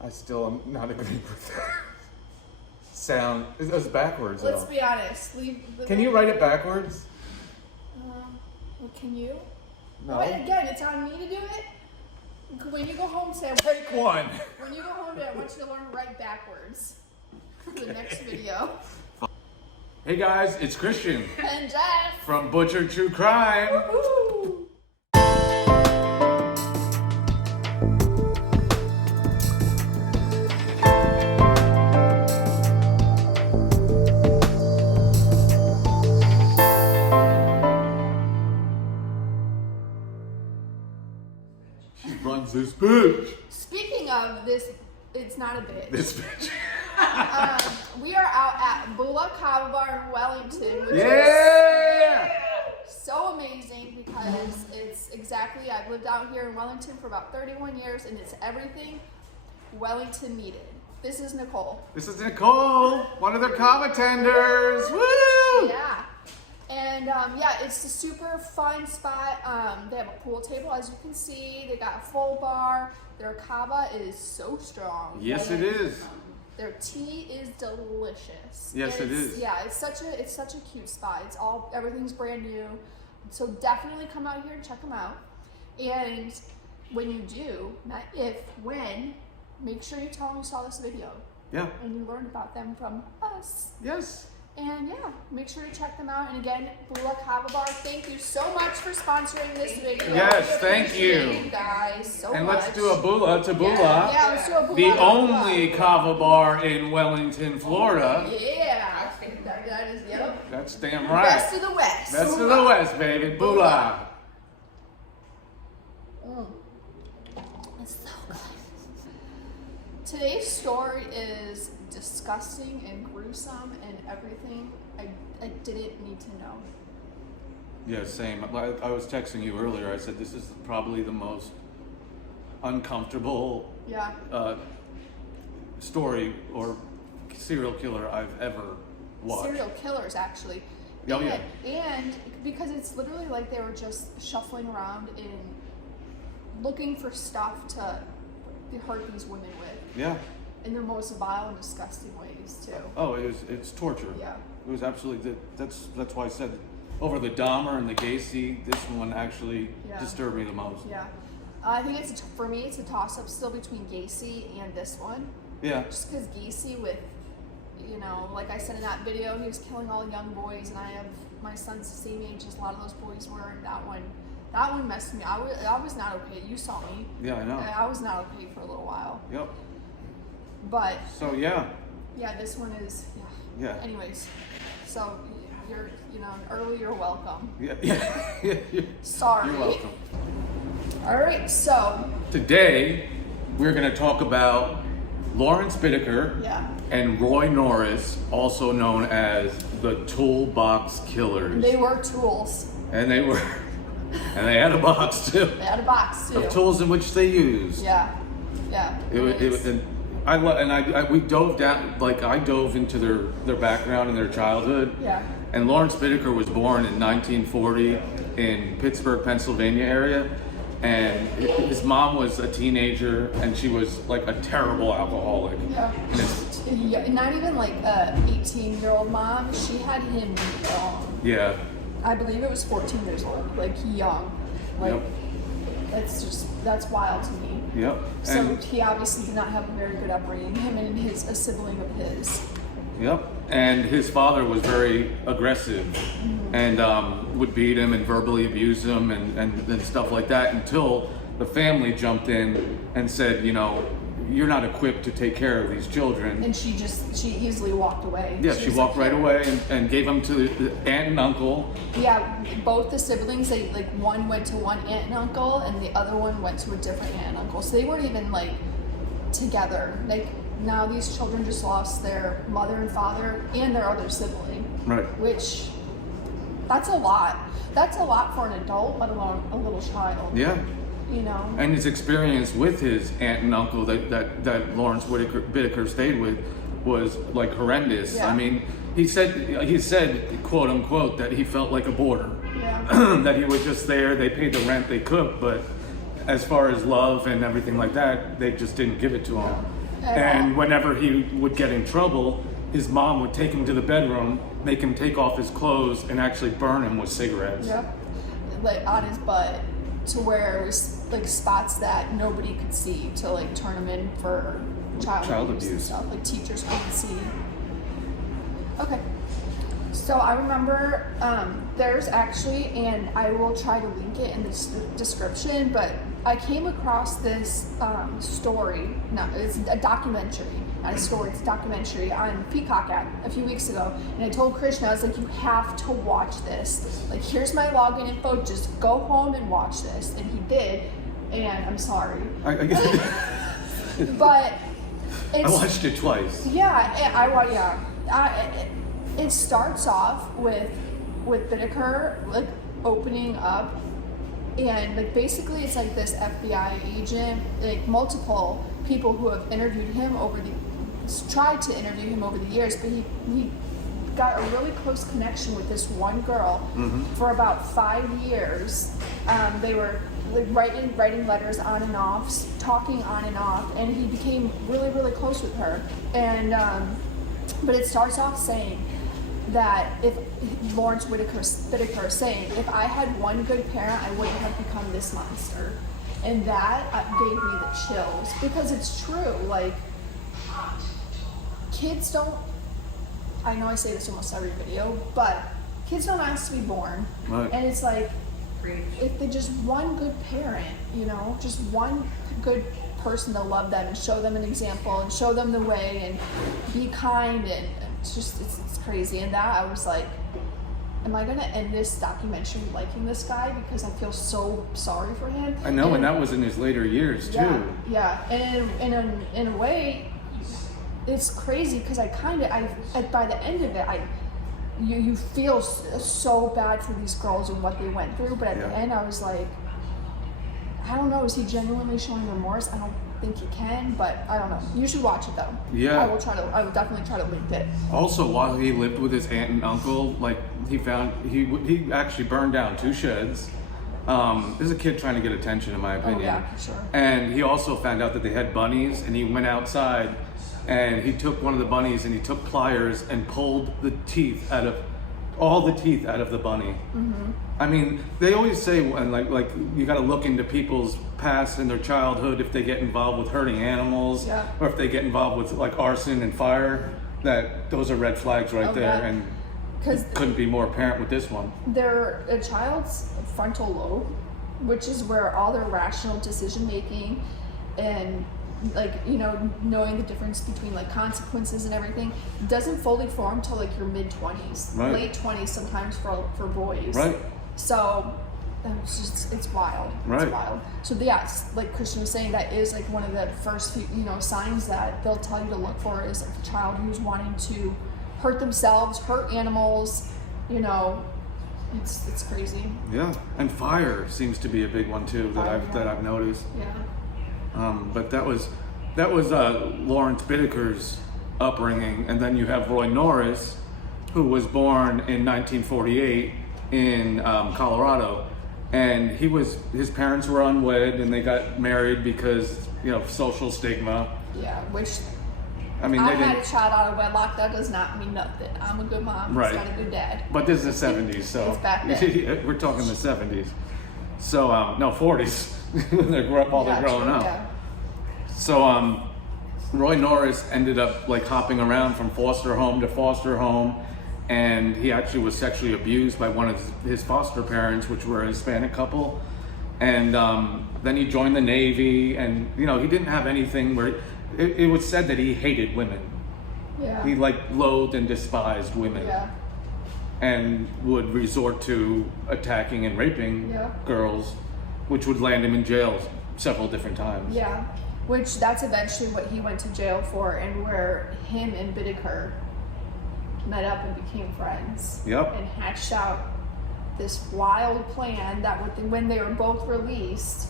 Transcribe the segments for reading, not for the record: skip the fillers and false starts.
I still am not agreeing with that. Sound. It was backwards. Let's though. be honest. Can you write it backwards? Well, can you? No. But again, it's on me to do it. When you go home, say, Take one. When you go home today, I want you to learn to write backwards for the next video. Hey guys, it's Christian. And Jess. From Butcher True Crime. Woohoo! She runs this bitch. Speaking of this, it's not a bitch. This bitch. We are out at Bula Kava Bar in Wellington, which Yeah! is so amazing because it's exactly, I've lived out here in Wellington for about 31 years and it's everything Wellington needed. This is Nicole. This is Nicole, one of their kava tenders. Woo! Yeah. And yeah, it's a super fun spot. They have a pool table, as you can see. They got a full bar. Their kava is so strong. Yes, it is. Their tea is delicious. Yes, it is. Yeah, it's such a cute spot. Everything's brand new. So definitely come out here and check them out. And when you do, not if, when, make sure you tell them you saw this video. Yeah. And you learned about them from us. Yes. And yeah, make sure to check them out. And again, Bula Kava Bar, thank you so much for sponsoring this video. Yes, thank you. You guys so And much. let's do a bula to bula. Yeah, let's do a bula. The to only bula. kava bar in Wellington, Florida. Yeah, that is, yep. That's damn right. Best of the West. Best of the West, baby. Bula. It's so good. Today's story is disgusting and gruesome and everything I didn't need to know. Yeah, same. I was texting you earlier. I said this is probably the most uncomfortable Yeah. story or serial killer I've ever watched. Serial killers, actually. Oh, yeah. And because it's literally like they were just shuffling around and looking for stuff to hurt these women with. Yeah. In the most vile and disgusting ways, too. Oh, it's torture. Yeah. It was absolutely, that's why I said over the Dahmer and the Gacy, this one actually disturbed me the most. Yeah. I think for me, it's a toss-up still between Gacy and this one. Yeah. Just because Gacy with, like I said in that video, he was killing all the young boys, and I have my son's the same age as a lot of those boys were, and that one messed me. I was not okay. You saw me. Yeah, I know. I was not okay for a little while. Yep. But. So, yeah. Yeah, this one is, Yeah. Anyways, so you're, early you're welcome. Yeah. Sorry. You're welcome. All right, so. Today, we're going to talk about Lawrence Bittaker and Roy Norris, also known as the Toolbox Killers. They were tools. And they were, and they had a box too. They had a box too. Of tools in which they used. Yeah. We dove down, I dove into their background and their childhood. Yeah. And Lawrence Bittaker was born in 1940 in Pittsburgh, Pennsylvania area. And his mom was a teenager and she was like a terrible alcoholic. Yeah. Not even like a 18-year-old mom. She had him young. Yeah. I believe it was 14 years old. Like young. Like that's wild to me. Yep. So he obviously did not have a very good upbringing. Him and a sibling of his. Yep. And his father was very aggressive and would beat him and verbally abuse him and stuff like that until the family jumped in and said, you're not equipped to take care of these children. And she easily walked away. Yeah, she walked right away and gave them to the aunt and uncle. Yeah, both the siblings, one went to one aunt and uncle and the other one went to a different aunt and uncle. So they weren't even together. Now these children just lost their mother and father and their other sibling. Right. Which, that's a lot. That's a lot for an adult, let alone a little child. Yeah. And his experience with his aunt and uncle that Lawrence Bittaker stayed with was horrendous. Yeah. I mean, he said, quote unquote, that he felt like a boarder. Yeah. That he was just there, they paid the rent, they cooked, but as far as love and everything like that, they just didn't give it to him. And whenever he would get in trouble, his mom would take him to the bedroom, make him take off his clothes, and actually burn him with cigarettes. Yep. Like on his butt, to where it was like spots that nobody could see, to like turn him in for child abuse and stuff. Like teachers couldn't see. Okay. So I remember there's actually, and I will try to link it in the description, but I came across this story. No, it's a documentary, not a story. It's a documentary on Peacock a few weeks ago, and I told Christian, I was like, you have to watch this. Like, here's my login info. Just go home and watch this, and he did. And I'm sorry, but I watched it twice. Yeah, it starts off with Bittaker like opening up, and like basically it's like this FBI agent, like multiple people who have interviewed him tried to interview him over the years, but he got a really close connection with this one girl for about 5 years. They were like writing letters on and off, talking on and off, and he became really, really close with her. And but it starts off saying that if Lawrence Bittaker saying, if I had one good parent, I wouldn't have become this monster. And that gave me the chills, because it's true. Like, kids don't, I know I say this almost every video, but kids don't ask to be born. Right. And it's like, if they just one good parent, just one good person to love them and show them an example and show them the way and be kind, and it's crazy. And that I was like, am I gonna end this documentary liking this guy, because I feel so sorry for him? I know, and that was in his later years too. Yeah, and in a way, it's crazy, because by the end of it, you feel so bad for these girls and what they went through, but at the end I was like, I don't know, is he genuinely showing remorse? I don't think he can, but I don't know. You should watch it though. Yeah. I will definitely try to link it. Also, while he lived with his aunt and uncle, like he actually burned down 2 sheds. This is a kid trying to get attention, in my opinion. Oh yeah, for sure. And he also found out that they had bunnies, and he went outside and he took one of the bunnies and he took pliers and pulled all the teeth out of the bunny. Mm-hmm. I mean, they always say, and like you got to look into people's past and their childhood if they get involved with hurting animals, or if they get involved with like arson and fire. That those are red flags right there, and couldn't be more apparent with this one. They're a child's frontal lobe, which is where all their rational decision making and knowing the difference between like consequences and everything doesn't fully form till like your mid-20s, late 20s sometimes for boys. Right. So it's wild. Right. It's wild. So yes, like Christian was saying, that is like one of the first few signs that they'll tell you to look for, is like a child who's wanting to hurt themselves, hurt animals. It's crazy. Yeah, and fire seems to be a big one too that I've noticed. Yeah. But that was Lawrence Bittaker's upbringing, and then you have Roy Norris, who was born in 1948 in Colorado, and his parents were unwed, and they got married because social stigma. Yeah, which I mean, I had a child out of wedlock. That does not mean nothing. I'm a good mom. Right. Got a good dad. But this is the 70s, so it's back then. We're talking the 70s. So no, 40s. They're growing up. Yeah. So Roy Norris ended up like hopping around from foster home to foster home, and he actually was sexually abused by one of his foster parents, which were a Hispanic couple. And then he joined the Navy, and he didn't have anything where it was said that he hated women. Yeah. He loathed and despised women. Yeah. And would resort to attacking and raping girls, which would land him in jail several different times. Yeah, which that's eventually what he went to jail for, and where him and Bittaker met up and became friends. Yep. And hatched out this wild plan that when they were both released,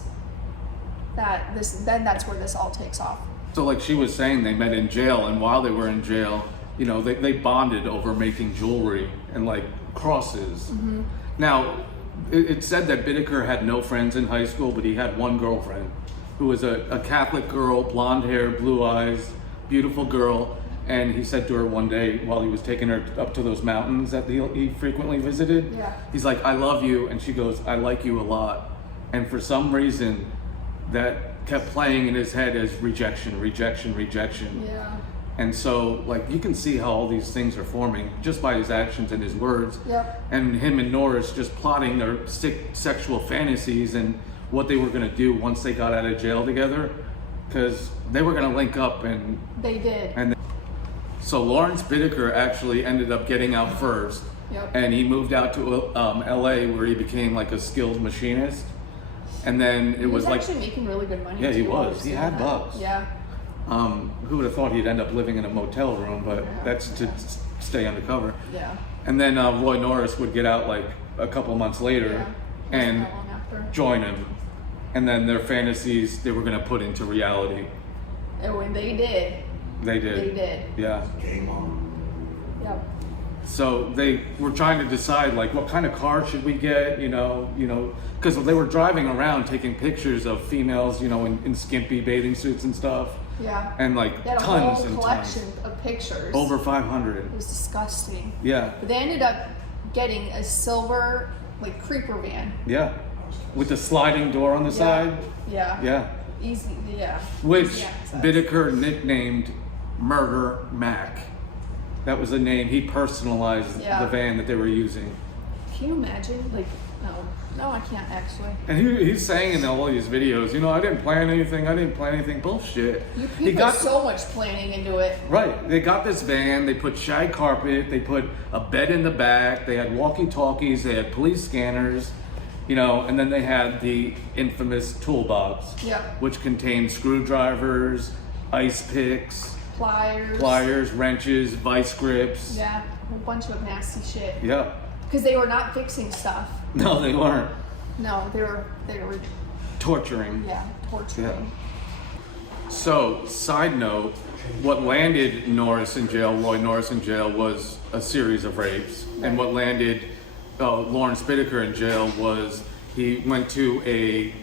that's where this all takes off. So like she was saying, they met in jail, and while they were in jail, they bonded over making jewelry and like crosses. Mm-hmm. Now, it said that Bittaker had no friends in high school, but he had one girlfriend who was a Catholic girl, blonde hair, blue eyes, beautiful girl. And he said to her one day while he was taking her up to those mountains that he frequently visited, he's like, I love you. And she goes, I like you a lot. And for some reason, that kept playing in his head as rejection, rejection, rejection. Yeah. And so, like, you can see how all these things are forming just by his actions and his words. Yep. And him and Norris just plotting their sick sexual fantasies and what they were going to do once they got out of jail together. Because they were going to link up and... They did. And so Lawrence Bittaker actually ended up getting out first. Yep. And he moved out to LA where he became like a skilled machinist. And then it was like... He was actually making really good money. Yeah, he too, was. He had bucks. Yeah. Who would have thought he'd end up living in a motel room, but that's to stay undercover. Yeah. And then Roy Norris would get out like a couple months later and Not long after. join him. And then their fantasies they were going to put into reality. And when they did. They did. They did. Yeah. Game on. Yep. So they were trying to decide like what kind of car should we get, you know, because they were driving around taking pictures of females, in skimpy bathing suits and stuff. Yeah. And like They had a tons whole and collection tons. of pictures. Over 500. It was disgusting. Yeah. But they ended up getting a silver, like, creeper van. Yeah. With the sliding door on the side. Yeah. Yeah. Easy, yeah. Which Easy access. Bittaker nicknamed Murder Mac. That was the name. He personalized Yeah. the van that they were using. Can you imagine? Like, no, I can't actually. And he's saying in all these videos, I didn't plan anything. Bullshit. You put so much planning into it. Right. They got this van, they put shag carpet, they put a bed in the back, they had walkie-talkies, they had police scanners, and then they had the infamous toolbox, which contained screwdrivers, ice picks, pliers, wrenches, vice grips. Yeah, a bunch of nasty shit. Yeah. Because they were not fixing stuff. No, they weren't. No, they were torturing. Yeah, torturing. Yeah. So, side note, what landed Roy Norris in jail was a series of rapes. Right. And what landed Lawrence Bittaker in jail was he went to a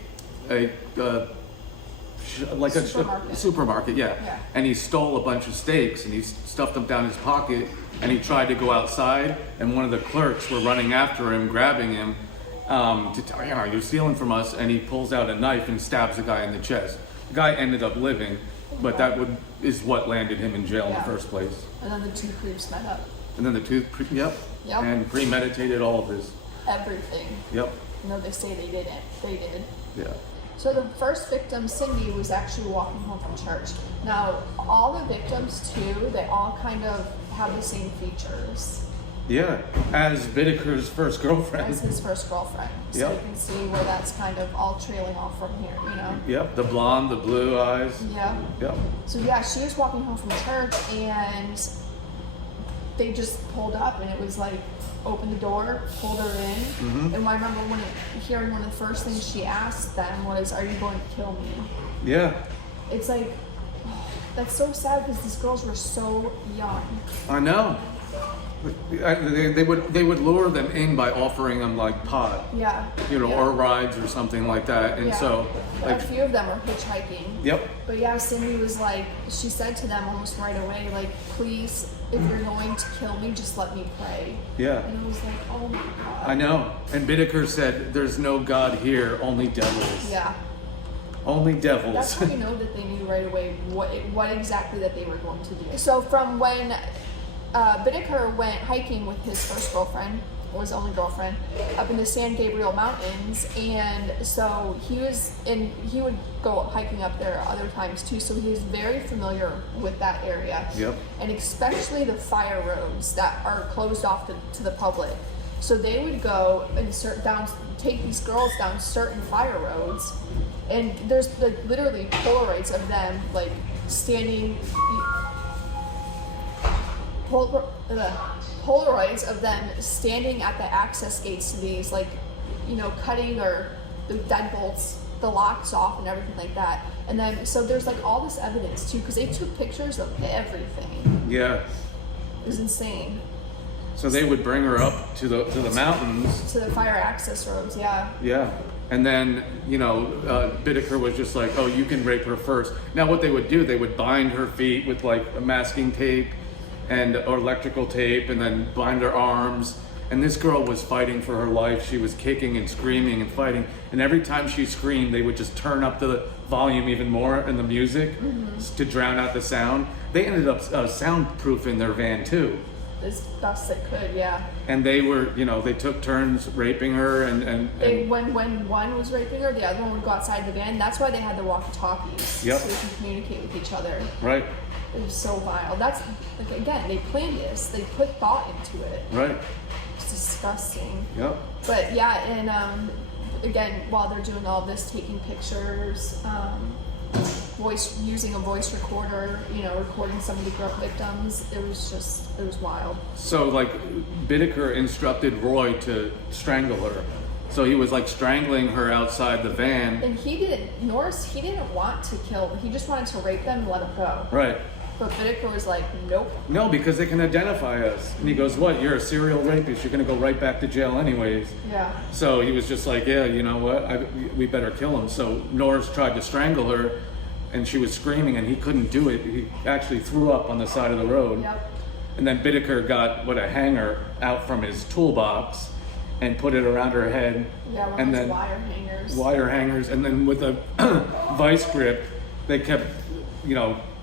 supermarket, yeah. And he stole a bunch of steaks and he stuffed them down his pocket and he tried to go outside and one of the clerks were running after him, grabbing him to tell him, you're stealing from us, and he pulls out a knife and stabs the guy in the chest. The guy ended up living, but that is what landed him in jail in the first place. And then the two creeps met up. And then the two, and premeditated all of this. Everything. Yep. They say they didn't. They did. Yeah. So the first victim, Cindy, was actually walking home from church. Now, all the victims, too, they all kind of have the same features. Yeah, as Bittaker's first girlfriend. As his first girlfriend. So you can see where that's kind of all trailing off from here, Yep, the blonde, the blue eyes. Yeah. Yep. So she was walking home from church and they just pulled up and it was like, opened the door, pulled her in. Mm-hmm. And I remember hearing one of the first things she asked them was, "Are you going to kill me?" Yeah. It's like, that's so sad because these girls were so young. I know. They would lure them in by offering them like pot. Yeah. Or rides or something like that. And so a few of them were hitchhiking. Yep. But Cindy was like, she said to them almost right away, like, please, if you're going to kill me, just let me pray. Yeah. And I was like, oh my God. I know. And Bittaker said, there's no God here, only devils. Yeah. Only devils. That's how you know that they knew right away what exactly that they were going to do. So from when Bittaker went hiking with his first girlfriend, or his only girlfriend, up in the San Gabriel Mountains, and so he would go hiking up there other times too, so he was very familiar with that area. Yep. And especially the fire roads that are closed off to the public. So they would go and take these girls down certain fire roads, and there's literally Polaroids of them like standing. Polaroids of them standing at the access gates to these, cutting or the deadbolts, the locks off and everything like that. And then, so there's all this evidence too, because they took pictures of everything. Yeah. It was insane. So they would bring her up to the mountains. To the fire access roads, yeah. Yeah. And then, Bittaker was just like, oh, you can rape her first. Now what they would do, they would bind her feet with like a masking tape or electrical tape, and then bind her arms. And this girl was fighting for her life. She was kicking and screaming and fighting. And every time she screamed, they would just turn up the volume even more in the music to drown out the sound. They ended up soundproofing their van too. As best they could, yeah. And they were, they took turns raping her, and when one was raping her, the other one would go outside the van. That's why they had the walkie-talkies, yep. so they can communicate with each other. Right. It was so vile. That's like, again, they planned this. They put thought into it. Right. It's disgusting. Yep. But yeah, and again, while they're doing all this, taking pictures, using a voice recorder, recording some of the victims. It was wild. So like Bittaker instructed Roy to strangle her. So he was like strangling her outside the van. And Norris, he didn't want to kill, he just wanted to rape them and let them go. Right. But Bittaker was like, nope. No, because they can identify us. And he goes, what? You're a serial rapist. You're going to go right back to jail anyways. Yeah. So he was just like, yeah, you know what? We better kill him. So Norris tried to strangle her, and she was screaming, and he couldn't do it. He actually threw up on the side of the road. Yep. And then Bittaker got a hanger out from his toolbox and put it around her head. Yeah, one of those wire hangers. Wire hangers. And then with a vice grip, they kept,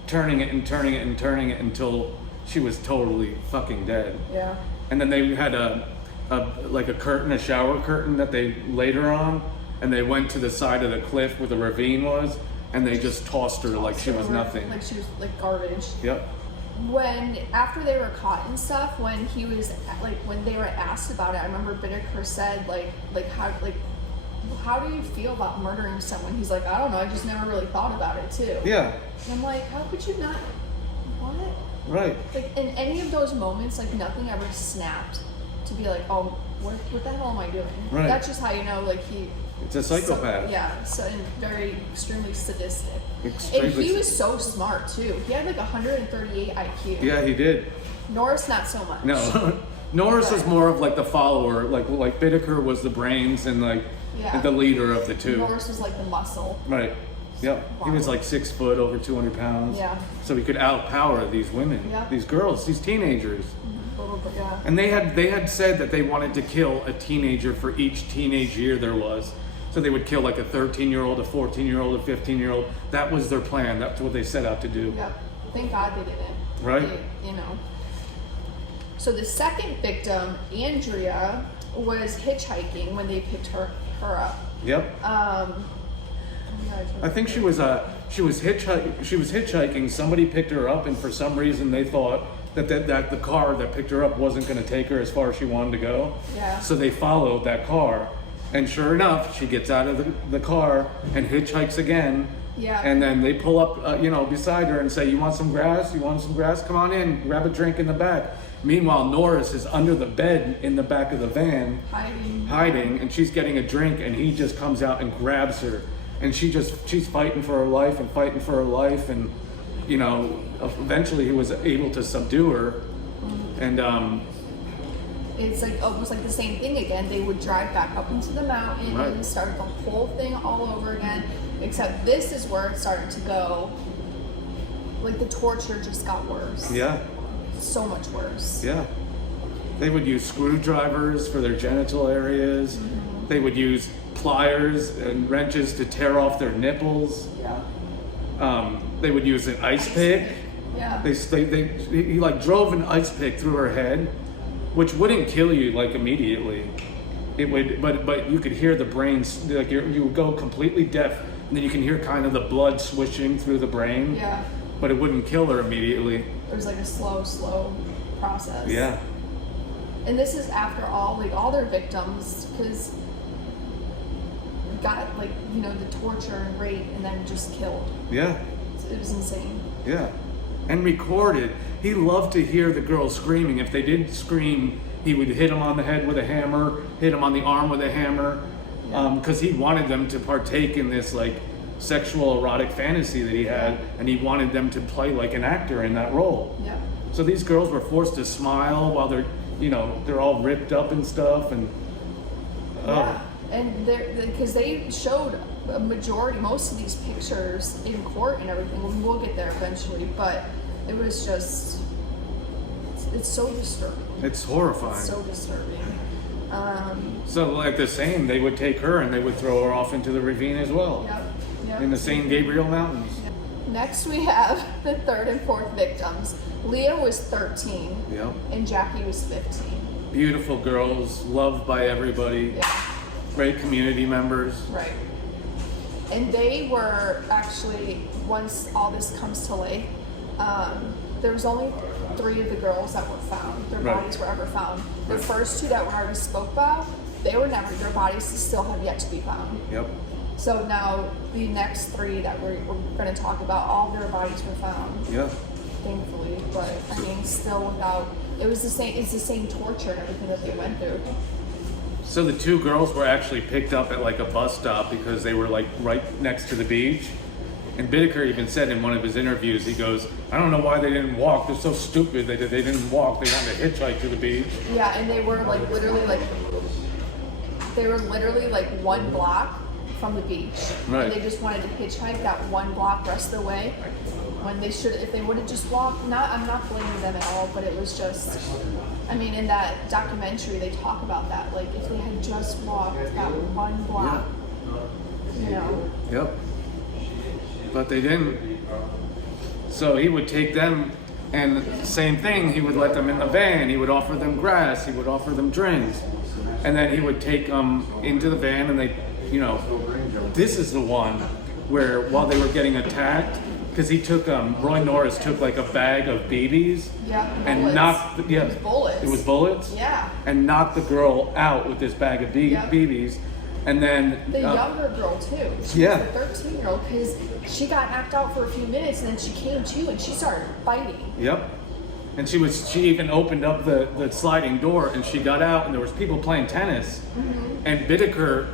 turning it and turning it and turning it until she was totally fucking dead. Yeah. And then they had a curtain, a shower curtain that they laid her on, and they went to the side of the cliff where the ravine was, and they just tossed her like she was nothing. Like she was like garbage. Yep. After they were caught and stuff, when they were asked about it, I remember Bittaker said how do you feel about murdering someone? He's like, I don't know, I just never really thought about it too. Yeah. And I'm like, how could you not? What? Right. Like in any of those moments, like nothing ever snapped to be like, oh, what the hell am I doing? Right. That's just how you know, like it's a psychopath. And very extremely sadistic. Extremely. And he was so smart too. He had like 138 IQ. Yeah, he did. Norris, not so much. No. Norris was more of like the follower, like Bittaker was the brains and the leader of the two. Norris was like the muscle. Right. Yep. Wow. He was like 6 foot, over 200 pounds. Yeah. So he could outpower these women, these girls, these teenagers. Yeah. And they had said that they wanted to kill a teenager for each teenage year there was. So they would kill like a 13-year-old, a 14-year-old, a 15-year-old. That was their plan. That's what they set out to do. Yep. Thank God they didn't. Right. So the second victim, Andrea, was hitchhiking when they picked her up. Yep. I think she was hitchhiking. Somebody picked her up, and for some reason they thought that the car that picked her up wasn't going to take her as far as she wanted to go. Yeah. So they followed that car, and sure enough, she gets out of the car and hitchhikes again. Yeah. And then they pull up, beside her and say, "You want some grass? You want some grass? Come on in, grab a drink in the back." Meanwhile, Norris is under the bed in the back of the van, hiding, and she's getting a drink, and he just comes out and grabs her, and she's fighting for her life, and eventually he was able to subdue her, and it's like almost like the same thing again. They would drive back up into the mountain and start the whole thing all over again, except this is where it started to go, like the torture just got worse. Yeah. So much worse. Yeah. They would use screwdrivers for their genital areas. Mm-hmm. They would use pliers and wrenches to tear off their nipples. Yeah. They would use an ice pick. Yeah. He drove an ice pick through her head, which wouldn't kill you immediately. It would, but you could hear the brains, you would go completely deaf, and then you can hear kind of the blood swishing through the brain. Yeah. But it wouldn't kill her immediately. It was like a slow process. Yeah. And this is after all their victims, because got the torture and rape and then just killed. Yeah. It was insane. Yeah. And recorded. He loved to hear the girls screaming. If they didn't scream, he would hit them on the head with a hammer, hit them on the arm with a hammer, because he wanted them to partake in this sexual erotic fantasy that he had, and he wanted them to play like an actor in that role. Yeah. So these girls were forced to smile while they're all ripped up and stuff, and And because they showed a majority, most of these pictures in court and everything. We'll get there eventually, but it was just, it's so disturbing. It's horrifying. It's so disturbing. So like the same, they would take her and they would throw her off into the ravine as well. Yep. In the St. Gabriel Mountains. Yep. Next we have the third and fourth victims. Leah was 13. Yep. And Jackie was 15. Beautiful girls, loved by everybody. Yeah. Great community members. Right. And they were actually, once all this comes to light, there was only 3 of the girls that were found. Their bodies were ever found. The first 2 that we already spoke about, they were never, their bodies still have yet to be found. Yep. So now the next 3 that we're going to talk about, all their bodies were found. Yeah. Thankfully, but I mean, still without, it's the same torture and everything that they went through. So the 2 girls were actually picked up at like a bus stop because they were like right next to the beach. And Bittaker even said in one of his interviews, he goes, I don't know why they didn't walk. They're so stupid. They didn't walk. They wanted to hitchhike to the beach. Yeah, and they were like literally like 1 block from the beach. Right. And they just wanted to hitchhike that 1 block rest of the way. When they should, if they would have just walked, I'm not blaming them at all, but it was just, I mean, in that documentary, they talk about that. Like, if they had just walked that 1 block, you know. Yep. But they didn't. So he would take them, and same thing, he would let them in the van, he would offer them grass, he would offer them drinks. And then he would take them into the van, and they, you know, this is the one where while they were getting attacked, because he took, Roy Norris took like a bag of BBs and knocked, It was bullets. It was bullets? Yeah. And knocked the girl out with this bag of BBs. And then the younger girl too. She was the 13-year-old, because she got knocked out for a few minutes and then she came to and she started fighting. Yep. And she even opened up the sliding door and she got out and there was people playing tennis. Mm-hmm. And Bittaker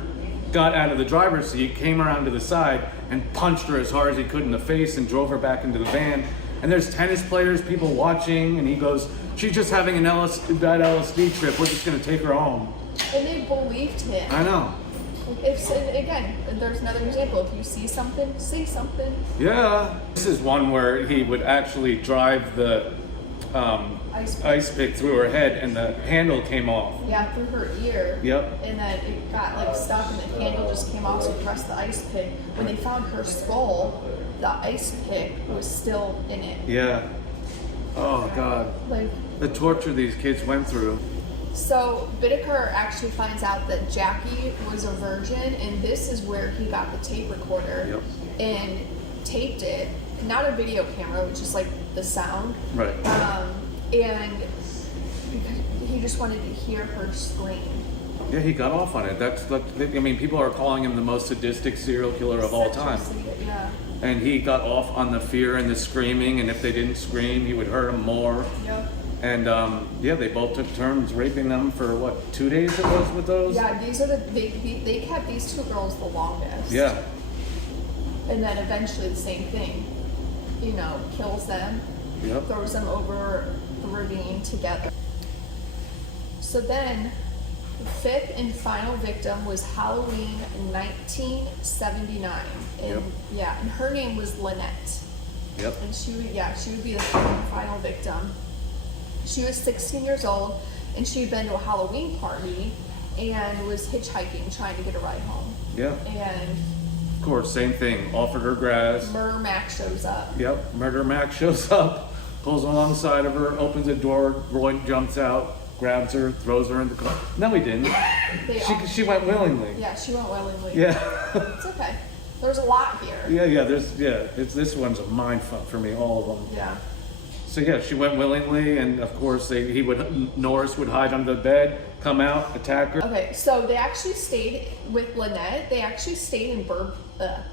got out of the driver's seat, came around to the side and punched her as hard as he could in the face and drove her back into the van. And there's tennis players, people watching, and he goes, she's just having a bad LSD trip. We're just gonna take her home. And they believed him. I know. Again, there's another example. If you see something, say something. Yeah. This is one where he would actually drive the ice pick through her head and the handle came off. Yeah, through her ear. Yep. And then it got like stuck and the handle just came off, so he pressed the ice pick. When they found her skull, the ice pick was still in it. Yeah. Oh God. Like the torture these kids went through. So Bittaker actually finds out that Jackie was a virgin, and this is where he got the tape recorder and taped it. Not a video camera, which is like the sound. Right. And because he just wanted to hear her scream. Yeah, he got off on it. I mean, people are calling him the most sadistic serial killer of all time. Yeah. And he got off on the fear and the screaming, and if they didn't scream, he would hurt them more. Yep. And they both took turns raping them for what, 2 days it was with those? Yeah, these are they kept these 2 girls the longest. Yeah. And then eventually the same thing, you know, kills them, throws them over the ravine together. So then, the 5th and final victim was Halloween 1979. And and her name was Lynette. Yep. And she would be the 5th and final victim. She was 16 years old, and she'd been to a Halloween party and was hitchhiking, trying to get a ride home. Yeah. And of course, same thing. Offered her grass. Murder Mac shows up. Yep. Murder Mac shows up, pulls alongside of her, opens the door. Roy jumps out, grabs her, throws her in the car. No, he didn't. She went willingly. Yeah, she went willingly. Yeah. It's okay. There's a lot here. Yeah. This one's a mind fuck for me. All of them. Yeah. So yeah, she went willingly, and of course Norris would hide under the bed, come out, attack her. Okay, so they actually stayed with Lynette. They actually stayed in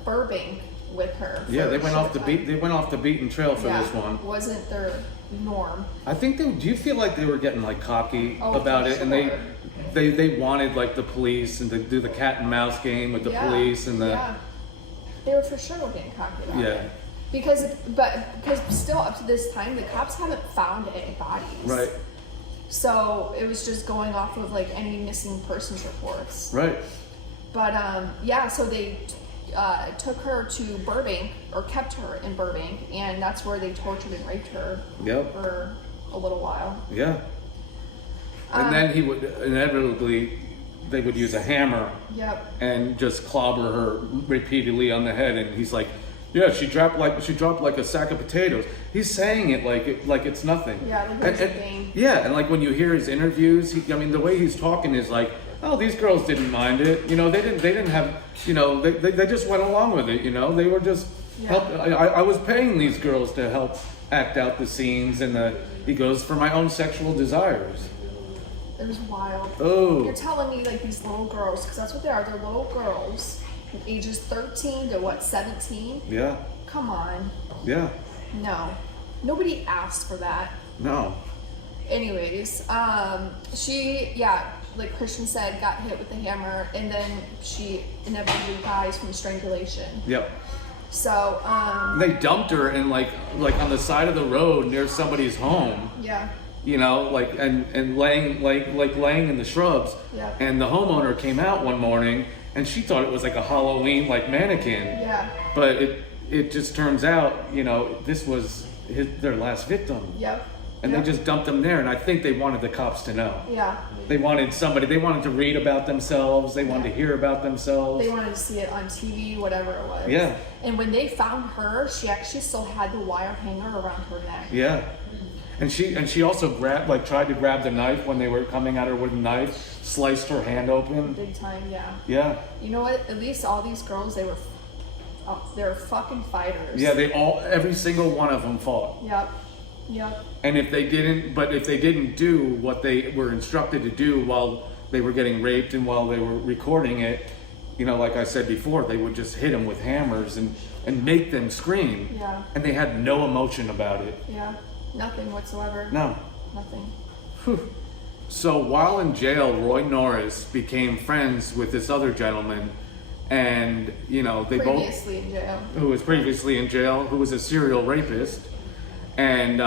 Burbank with her. Yeah, they went off the beat. They went off the beaten trail for this one. Wasn't their norm. I think do you feel like they were getting like cocky about it, and they wanted like the police and to do the cat and mouse game with the police and the. Yeah, they were for sure getting cocky about it. Yeah. Because still up to this time, the cops haven't found any bodies. Right. So it was just going off of like any missing persons reports. Right. But yeah, so they took her to Burbank, or kept her in Burbank, and that's where they tortured and raped her for a little while. Yeah. And then he would inevitably, they would use a hammer and just clobber her repeatedly on the head, and he's like, yeah, she dropped like a sack of potatoes. He's saying it like it's nothing. Yeah, like it's a game. Yeah, and like when you hear his interviews, the way he's talking is like, oh, these girls didn't mind it. You know, they didn't have, you know, they just went along with it. You know, they were just I was paying these girls to help act out the scenes, and he goes, for my own sexual desires. It was wild. Oh. You're telling me like these little girls, because that's what they are. They're little girls, from ages 13 to 17? Yeah. Come on. Yeah. No. Nobody asked for that. No. Anyways, like Christian said, got hit with the hammer, and then she inevitably dies from strangulation. Yep. So, they dumped her in like on the side of the road near somebody's home. Yeah. You know, like and laying laying in the shrubs. Yeah. And the homeowner came out one morning, and she thought it was like a Halloween like mannequin. Yeah. But it just turns out, you know, this was their last victim. Yep. And they just dumped them there, and I think they wanted the cops to know. Yeah. They wanted to read about themselves. They wanted to hear about themselves. They wanted to see it on TV, whatever it was. Yeah. And when they found her, she actually still had the wire hanger around her neck. Yeah. And she also tried to grab the knife when they were coming at her with a knife, sliced her hand open. Big time, yeah. Yeah. You know what? At least all these girls, they were fucking fighters. Yeah, every single one of them fought. Yep. Yep. And if they didn't do what they were instructed to do while they were getting raped and while they were recording it, you know, like I said before, they would just hit them with hammers and make them scream. Yeah. And they had no emotion about it. Yeah. Nothing whatsoever. No. Nothing. Whew. So while in jail, Roy Norris became friends with this other gentleman, and you know who was previously in jail, who was a serial rapist, and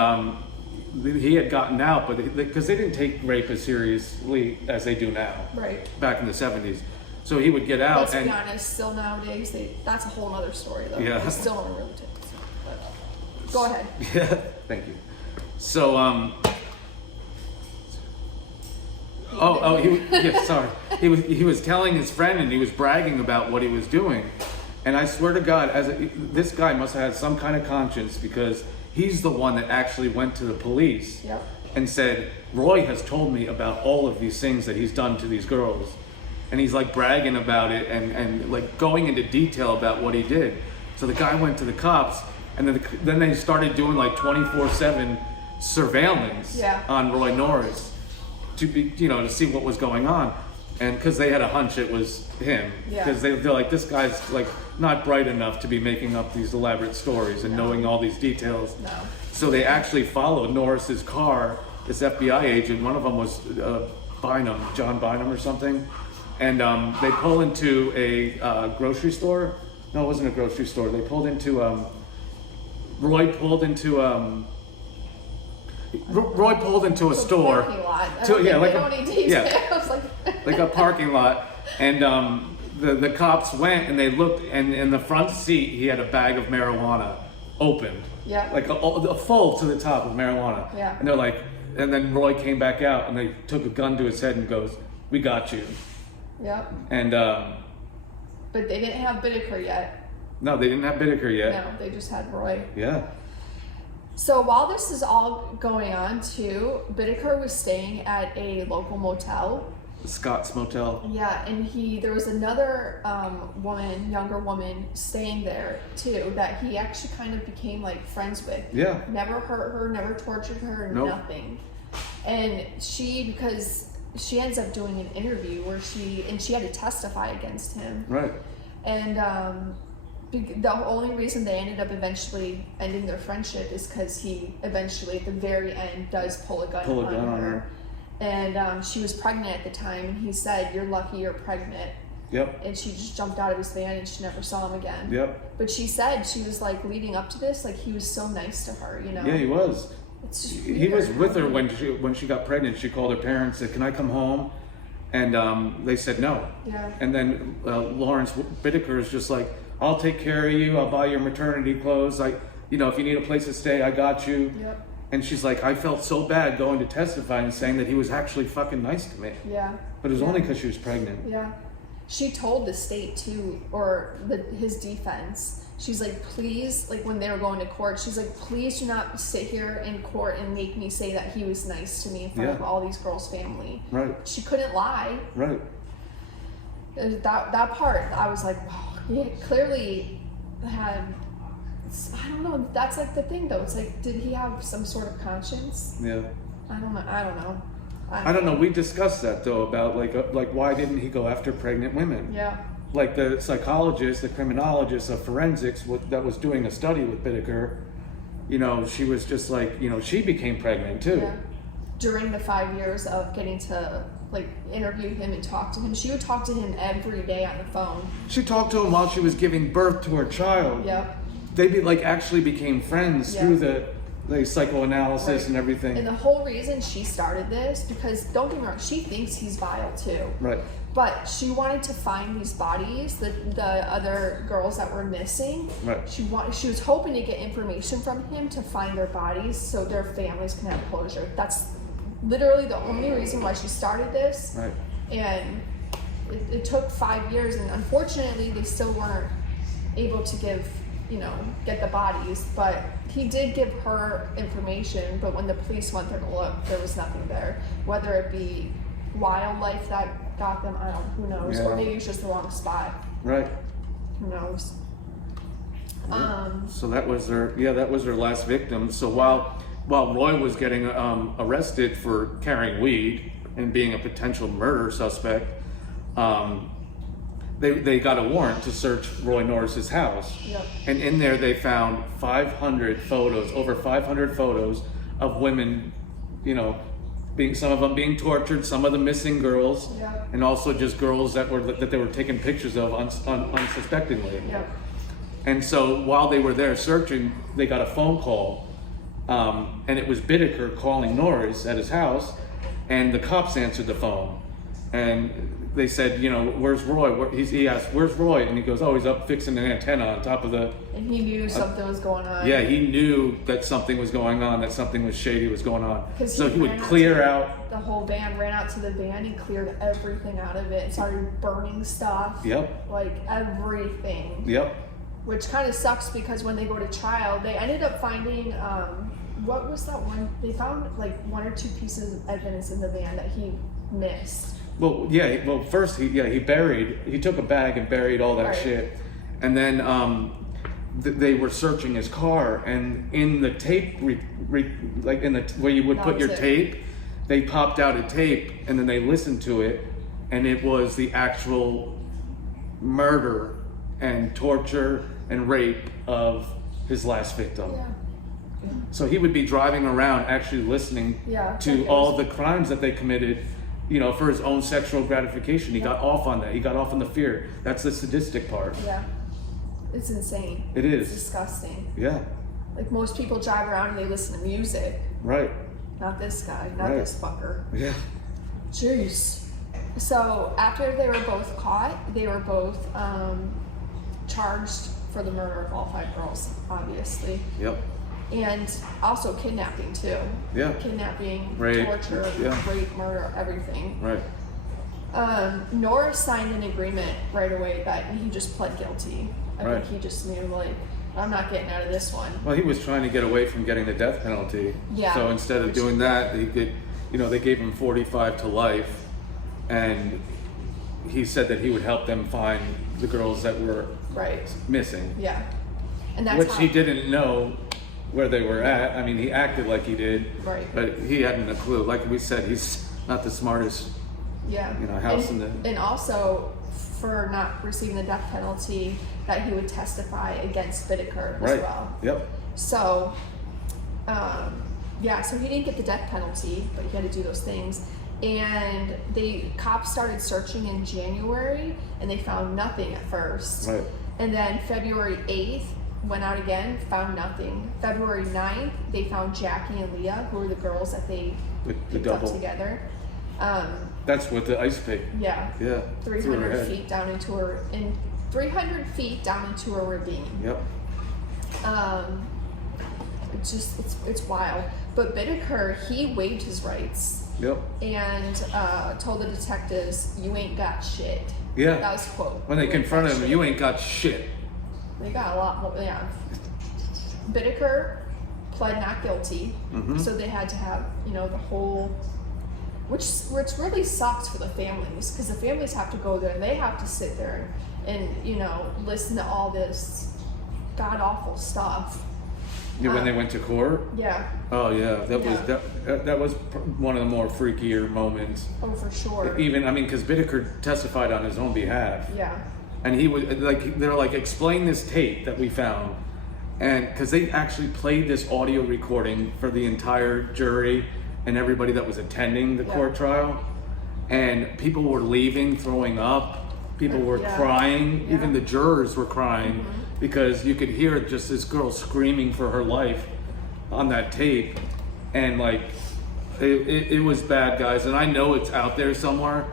he had gotten out, but because they didn't take rape as seriously as they do now, right? Back in the 70s, so he would get out. Let's be honest, still nowadays, that's a whole other story though. Yeah. They still don't really take it. But go ahead. Yeah, thank you. So he was telling his friend, and he was bragging about what he was doing, and I swear to God, this guy must have had some kind of conscience, because he's the one that actually went to the police and said, Roy has told me about all of these things that he's done to these girls, and he's like bragging about it and like going into detail about what he did. So the guy went to the cops, and then they started doing like 24/7 surveillance on Roy Norris to see what was going on, and because they had a hunch it was him, because they're like, this guy's like not bright enough to be making up these elaborate stories and knowing all these details. So they actually followed Norris's car, this FBI agent, one of them was John Bynum or something, and they pull into a grocery store. No, it wasn't a grocery store. They pulled into Roy pulled into a store. Parking lot. Like a parking lot, and the cops went and they looked, and in the front seat he had a bag of marijuana opened. Yeah. Like a full to the top of marijuana. Yeah. And they're like, and then Roy came back out and they took a gun to his head and goes, "We got you." Yep. And but they didn't have Bittaker yet. No, they didn't have Bittaker yet. No, they just had Roy. Yeah. So while this is all going on too, Bittaker was staying at a local motel. The Scott's Motel. Yeah, and there was another younger woman staying there too, that he actually kind of became like friends with. Yeah. Never hurt her, never tortured her, nothing. And because she ends up doing an interview where she had to testify against him. Right. And the only reason they ended up eventually ending their friendship is because he eventually, at the very end, does pull a gun on her. And she was pregnant at the time, and he said, "You're lucky you're pregnant." Yep. And she just jumped out of his van, and she never saw him again. Yep. But she said, she was like, leading up to this, like, he was so nice to her, you know? Yeah, he was. He was with her when she got pregnant. She called her parents, said, "Can I come home?" And they said no. Yeah. And then Lawrence Bittaker is just like, I'll take care of you. I'll buy your maternity clothes. If you need a place to stay, I got you. Yep. And she's like, I felt so bad going to testify and saying that he was actually fucking nice to me. Yeah. But it was only because she was pregnant. Yeah. She told the state too, or his defense. She's like, please, like when they were going to court, she's like, please do not sit here in court and make me say that he was nice to me in front of all these girls' family. Right. She couldn't lie. Right. That part, I was like, wow, he clearly had, I don't know, that's like the thing though. It's like, did he have some sort of conscience? Yeah. I don't know. I don't know. We discussed that though, about like why didn't he go after pregnant women? Yeah. Like the psychologist, the criminologist of forensics that was doing a study with Bittaker, she was just like, she became pregnant too. Yeah. During the 5 years of getting to like interview him and talk to him, she would talk to him every day on the phone. She talked to him while she was giving birth to her child. Yep. They actually became friends through the psychoanalysis and everything. And the whole reason she started this, because don't get me wrong, she thinks he's vile too. Right. But she wanted to find these bodies, the other girls that were missing. Right. She was hoping to get information from him to find their bodies so their families can have closure. That's literally the only reason why she started this. Right. And it took 5 years, and unfortunately they still weren't able to get the bodies, but he did give her information. But when the police went there to look, there was nothing there, whether it be wildlife that got them, who knows, or maybe it's just the wrong spot. Right. Who knows? So that was her last victim. So while Roy was getting arrested for carrying weed and being a potential murder suspect, they got a warrant to search Roy Norris's house. Yep. And in there they found over 500 photos of women, some of them being tortured, some of them missing girls, and also just girls that they were taking pictures of unsuspectingly. Yep. And so while they were there searching, they got a phone call, and it was Bittaker calling Norris at his house, and the cops answered the phone, and they said, where's Roy? He asked, where's Roy? And he goes, oh, he's up fixing an antenna on top of the... And he knew something was going on. Yeah, he knew that something was going on, that something was shady was going on. So he would ran clear out... The whole van ran out to the van and cleared everything out of it and started burning stuff. Yep. Like everything. Yep. Which kind of sucks because when they go to trial, they ended up finding... what was that one? They found like 1 or 2 pieces of evidence in the van that he missed. Well, yeah. Well, first he took a bag and buried all that shit, and then they were searching his car, and in the tape, where you would put your tape, they popped out a tape, and then they listened to it, and it was the actual murder and torture and rape of his last victim. Yeah. So he would be driving around actually listening to all the crimes that they committed, for his own sexual gratification. He got off on that. He got off on the fear. That's the sadistic part. Yeah. It's insane. It is. It's disgusting. Yeah. Like most people drive around and they listen to music. Right. Not this guy. Not this fucker. Yeah. Jeez. So after they were both caught, they were both charged for the murder of all 5 girls, obviously. Yep. And also kidnapping too. Yeah. Kidnapping, rape, torture, rape, murder, everything. Right. Norris signed an agreement right away that he just pled guilty. I think he just knew, like, I'm not getting out of this one. Well, he was trying to get away from getting the death penalty. Yeah. So instead of doing that, they gave him 45 to life, and he said that he would help them find the girls that were missing. Yeah. And that's he didn't know where they were at. I mean, he acted like he did, but he hadn't a clue. Like we said, he's not the smartest. Yeah. House and also for not receiving the death penalty, that he would testify against Bittaker as well. Yep. So, so he didn't get the death penalty, but he had to do those things. And cops started searching in January, and they found nothing at first. Right. And then February 8th, went out again, found nothing. February 9th, they found Jackie and Leah, who were the girls that they picked up together. That's with the ice pick. Yeah. Yeah. 300 feet down into a 300 feet down into a ravine. Yep. It's wild. But Bittaker, he waived his rights. Yep. And told the detectives, "You ain't got shit." Yeah. That was a quote. When they confronted him, "You ain't got shit." They got a lot more. Yeah. Bittaker pled not guilty, so they had to have the whole, which really sucks for the families, because the families have to go there and they have to sit there and listen to all this god awful stuff. Yeah, when they went to court. Yeah. Oh yeah, that was one of the more freakier moments. Oh, for sure. Even because Bittaker testified on his own behalf. Yeah. And he was they're like, explain this tape that we found, and because they actually played this audio recording for the entire jury and everybody that was attending the court trial, and people were leaving, throwing up, people were crying, even the jurors were crying. Because you could hear just this girl screaming for her life on that tape. And it was bad, guys. And I know it's out there somewhere.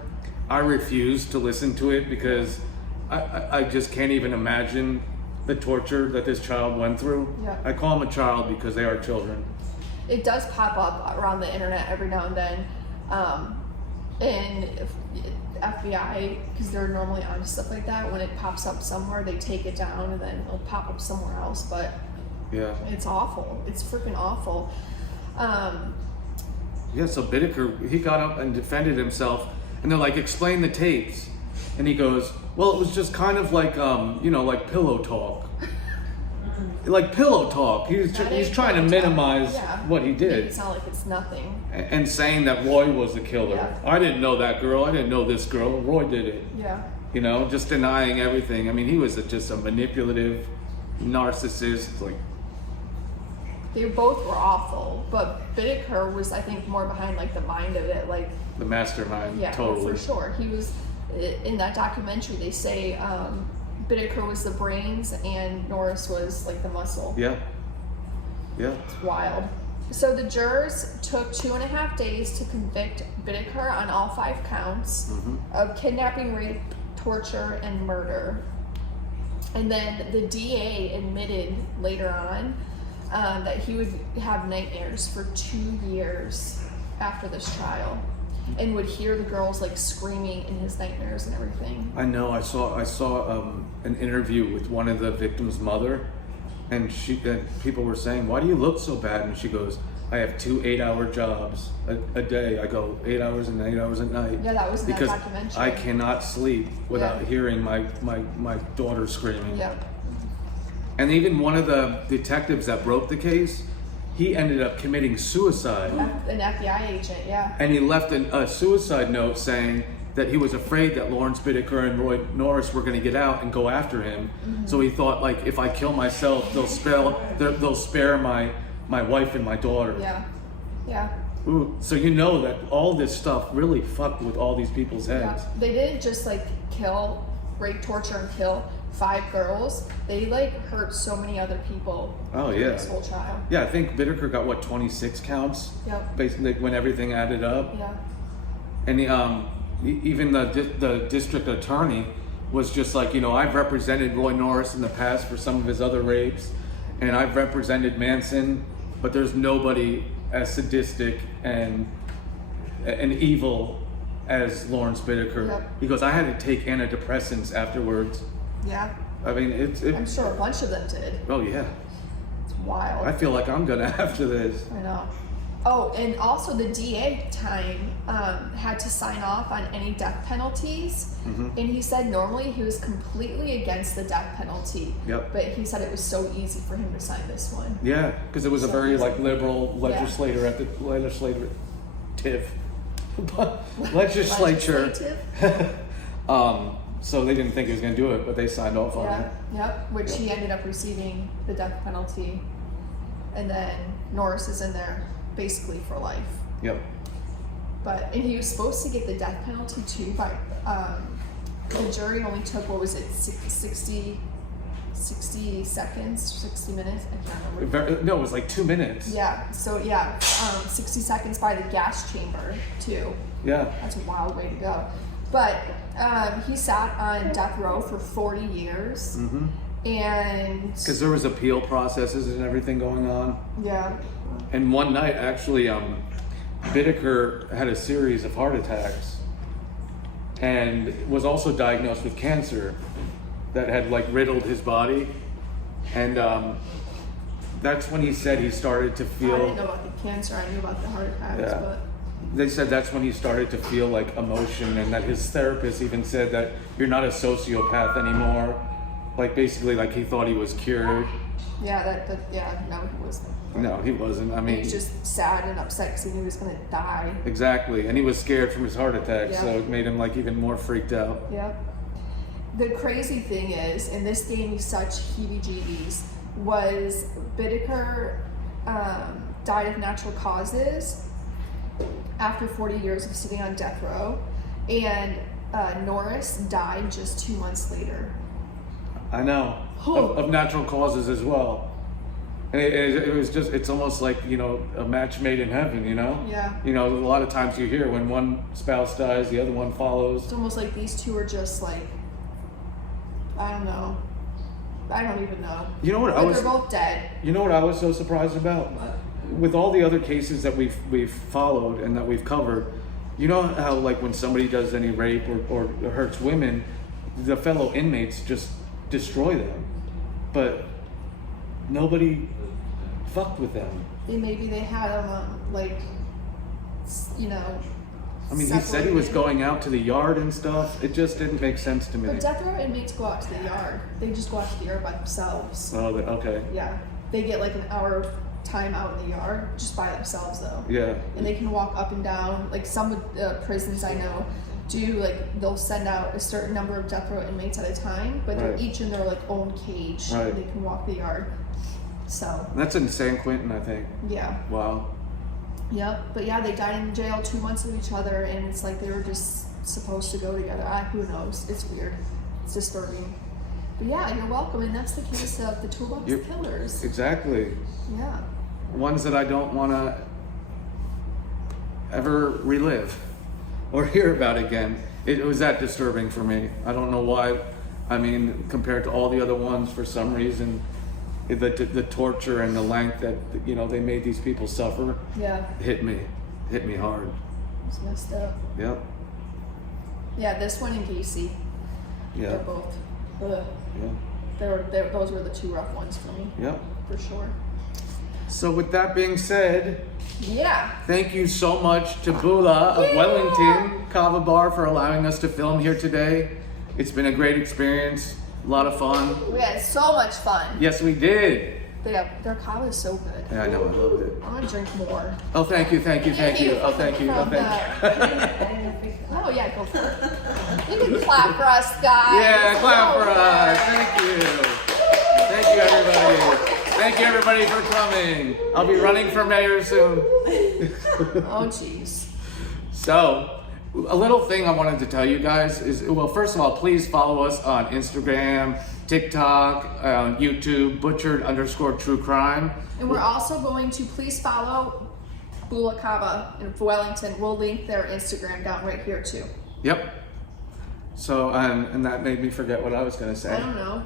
I refuse to listen to it because I just can't even imagine the torture that this child went through. Yeah. I call them a child because they are children. It does pop up around the internet every now and then. And if FBI, because they're normally on stuff like that, when it pops up somewhere, they take it down and then it'll pop up somewhere else. But yeah, it's awful. It's freaking awful. Yeah, so Bittaker, he got up and defended himself, and they're like, explain the tapes. And he goes, well, it was just kind of like, like pillow talk. Like pillow talk. He's trying to minimize what he did. It's not like it's nothing. And saying that Roy was the killer. Yeah. I didn't know that girl. I didn't know this girl. Roy did it. Yeah. Just denying everything. I mean, he was just a manipulative narcissist. They both were awful, but Bittaker was, I think, more behind the mind of it, the mastermind. Yeah, totally. for sure. He was in that documentary. They say Bittaker was the brains and Norris was the muscle. Yeah. Yeah. It's wild. So the jurors took 2.5 days to convict Bittaker on all 5 counts of kidnapping, rape, torture, and murder. And then the DA admitted later on that he would have nightmares for 2 years after this trial, and would hear the girls screaming in his nightmares and everything. I know. I saw an interview with one of the victim's mother, and people were saying, "Why do you look so bad?" And she goes, "I have 2 8-hour jobs a day. I go 8 hours and 8 hours at night." Yeah, that was in because that documentary. I cannot sleep without hearing my daughter screaming. Yeah. And even one of the detectives that broke the case, he ended up committing suicide. An FBI agent, yeah. And he left a suicide note saying that he was afraid that Lawrence Bittaker and Roy Norris were going to get out and go after him. So he thought, if I kill myself, they'll spare my wife and my daughter. Yeah. Yeah. Ooh, so that all this stuff really fucked with all these people's heads. Yeah. They didn't just kill, rape, torture, and kill 5 girls. They hurt so many other people. Oh yeah. This whole trial. Yeah, I think Bittaker got 26 counts. Yep. Basically, when everything added up. Yeah. And even the district attorney was just I've represented Roy Norris in the past for some of his other rapes, and I've represented Manson, but there's nobody as sadistic and evil as Lawrence Bittaker. Yep. He goes, I had to take antidepressants afterwards. Yeah. I mean, I'm sure a bunch of them did. Oh yeah. It's wild. I feel like I'm gonna after this. I know. Oh, and also the DA at the time had to sign off on any death penalties. And he said normally he was completely against the death penalty. Yep. But he said it was so easy for him to sign this one. Yeah, because it was a very liberal legislator at the legislature. So they didn't think he was going to do it, but they signed off on it. Yep. Which he ended up receiving the death penalty, and then Norris is in there basically for life. Yep. And he was supposed to get the death penalty too, but the jury only took 60 60 seconds, 60 minutes. I can't remember. No, it was like 2 minutes. Yeah. So yeah, 60 seconds by the gas chamber too. Yeah. That's a wild way to go. But he sat on death row for 40 years. Mm-hmm. And because there was appeal processes and everything going on. Yeah. And one night, actually, Bittaker had a series of heart attacks and was also diagnosed with cancer that had like riddled his body. And that's when he said he started to feel... I didn't know about the cancer, I knew about the heart attacks, but... They said that's when he started to feel like emotion, and that his therapist even said that you're not a sociopath anymore. Like basically like he thought he was cured. Yeah, no, he wasn't. No, he wasn't. I mean, he was just sad and upset because he knew he was going to die. Exactly, and he was scared from his heart attack, Yeah. so it made him like even more freaked out. Yep. The crazy thing is, and this gave me such heebie-jeebies, was Bittaker died of natural causes after 40 years of sitting on death row, and Norris died just 2 months later. I know, of natural causes as well. And it was just, it's almost like, you know, a match made in heaven, you know? Yeah. You know, a lot of times you hear when one spouse dies, the other one follows. It's almost like these two are just like, I don't know. I don't even know. You know what But they're both dead. You know what I was so surprised about? What? With all the other cases that we've followed and that we've covered, you know how like when somebody does any rape or hurts women, the fellow inmates just destroy them, but nobody fucked with them. And maybe they had them like, you know. I mean, he said he was going out to the yard and stuff. It just didn't make sense to me. But death row inmates go out to the yard. They just go out to the yard by themselves. Oh, okay. Yeah, they get like an hour of time out in the yard just by themselves though. Yeah. And they can walk up and down. Like some prisons I know do, like they'll send out a certain number of death row inmates at a time, but they're each in their like own cage. Right. And they can walk the yard. So. That's in San Quentin, I think. Yeah. Wow. Yep. But yeah, they died in jail 2 months of each other, and it's like they were just supposed to go together. Who knows? It's weird. It's disturbing. But yeah, you're welcome, and that's the case of the Toolbox Killers. Exactly. Yeah. Ones that I don't want to ever relive or hear about again. It was that disturbing for me. I don't know why. I mean, compared to all the other ones, for some reason, the torture and the length that, you know, they made these people suffer. Yeah. Hit me hard. It's messed up. Yep. Yeah, this one and Gacy. Yeah. They're both. Ugh. Yeah. Those were the two rough ones for me. Yep. For sure. So with that being said, yeah. Thank you so much to Bula of Wellington Kava Bar for allowing us to film here today. It's been a great experience, a lot of fun. We had so much fun. Yes, we did. Their kava is so good. Yeah, I know, I loved it. I want to drink more. Oh, thank you. Oh, thank you. Oh, thank you. Oh, yeah, go for it. You can clap for us, guys. Yeah, clap for us. Thank you. Thank you, everybody. Thank you, everybody, for coming. I'll be running for mayor soon. Oh, jeez. So, a little thing I wanted to tell you guys is, well, first of all, please follow us on Instagram, TikTok, YouTube, butchered_true crime. And we're also going to please follow Bula Kava in Wellington. We'll link their Instagram down right here too. Yep. So, and that made me forget what I was going to say. I don't know.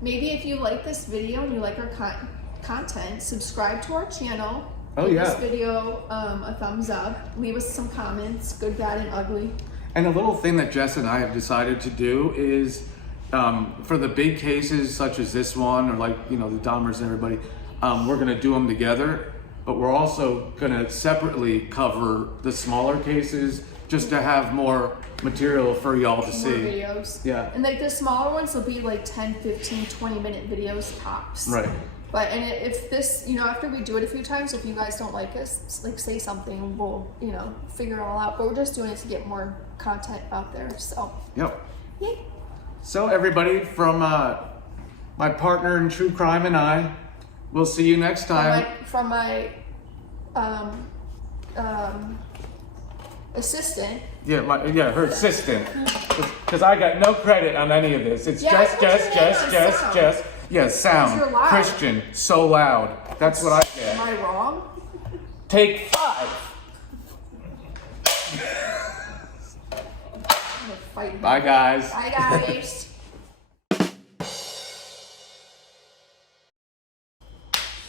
Maybe if you like this video and you like our content, subscribe to our channel. Oh, Give yeah. this video a thumbs up. Leave us some comments, good, bad, and ugly. And a little thing that Jess and I have decided to do is, for the big cases such as this one, or like, you know, the Dahmers and everybody, we're going to do them together, but we're also going to separately cover the smaller cases just to have more material for y'all to see. More videos. Yeah. And like the smaller ones will be like 10, 15, 20-minute videos tops. Right. But, and if this, you know, after we do it a few times, if you guys don't like us, like say something, we'll, you know, figure it all out. But we're just doing it to get more content out there, so. Yep. Yay. So everybody, from my partner in true crime and I, we'll see you next time. From my assistant. Yeah, her assistant. Because I got no credit on any of this. It's Yeah, Jess. Yeah, sound. You're loud. Christian, so loud. That's what I get. Am I wrong? Take 5. I'm gonna fight him. Bye, guys. Bye, guys.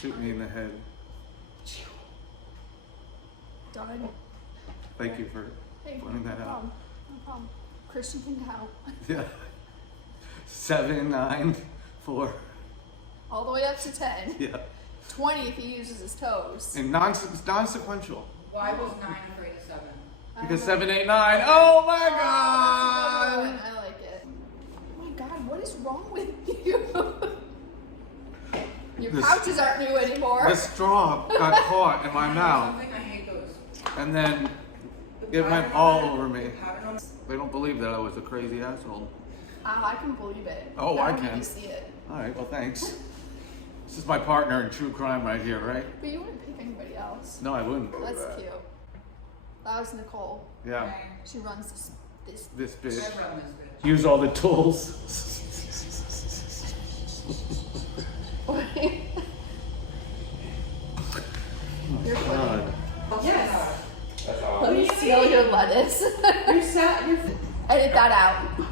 Shoot me in the head. Done. Thank you for Hey, pointing that out. No problem. Christian can count. Yeah. 7, 9, 4. All the way up to 10. Yeah. 20 if he uses his toes. And non-sequential. Why was 9 afraid of 7? Because 7, 8, 9. Oh my Oh, God! I like it. Oh my God, what is wrong with you? Your This- pouches aren't new anymore. The straw got caught in my mouth, Something I hate those. and then The it went pattern all on it- over me. the pattern on it- They don't believe that I was a crazy asshole. I can believe it. Oh, Now I we can. to see it. All right, well, thanks. This is my partner in true crime right here, right? But you wouldn't pick anybody else. No, I wouldn't. That's cute. That was Nicole. Yeah, She runs this. this bitch. I run this bitch. Use all the tools. You're funny. God. Yes. Let me steal your lettuce. You're sad. You're Edit that out.